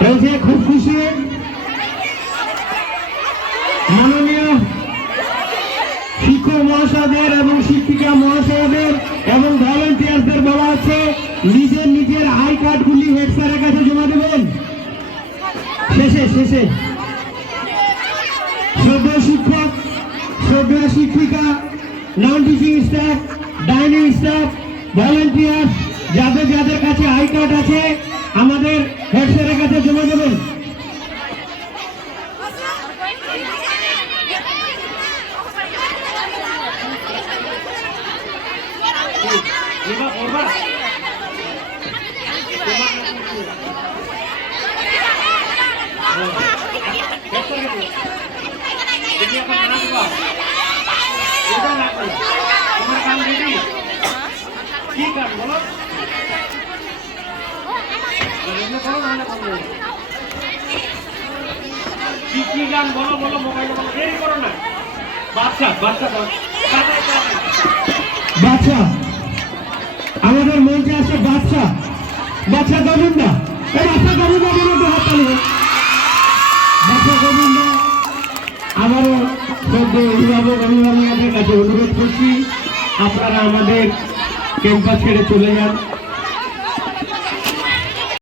বলছে খুব খুশি। মাননীয় শিক্ষক মহাশয়দের এবং শিক্ষিকা মহাশয়দের এবং ভলেন্টিয়ারদের বলা আছে নিজের নিজের আই কার্ডগুলি হেড স্যারের কাছে জমা দেবেন। শেষে শেষে। শ্রদ্ধা শিক্ষক শ্রদ্ধা শিক্ষিকা non teaching staff dining staff volunteer যাদের যাদের কাছে আই কার্ড আছে আমাদের হেড স্যারের কাছে জমা দেবেন। কি না। আমাদের মঞ্চে আছে বাচ্চা বাচ্চা গোবিন্দা। বাচ্চা গোবিন্দা হাত বাচ্চা গোবিন্দা সদ্য অভিভাবক কাছে অনুরোধ করছি, আপনারা আমাদের ক্যাম্পাস ছেড়ে চলে যান।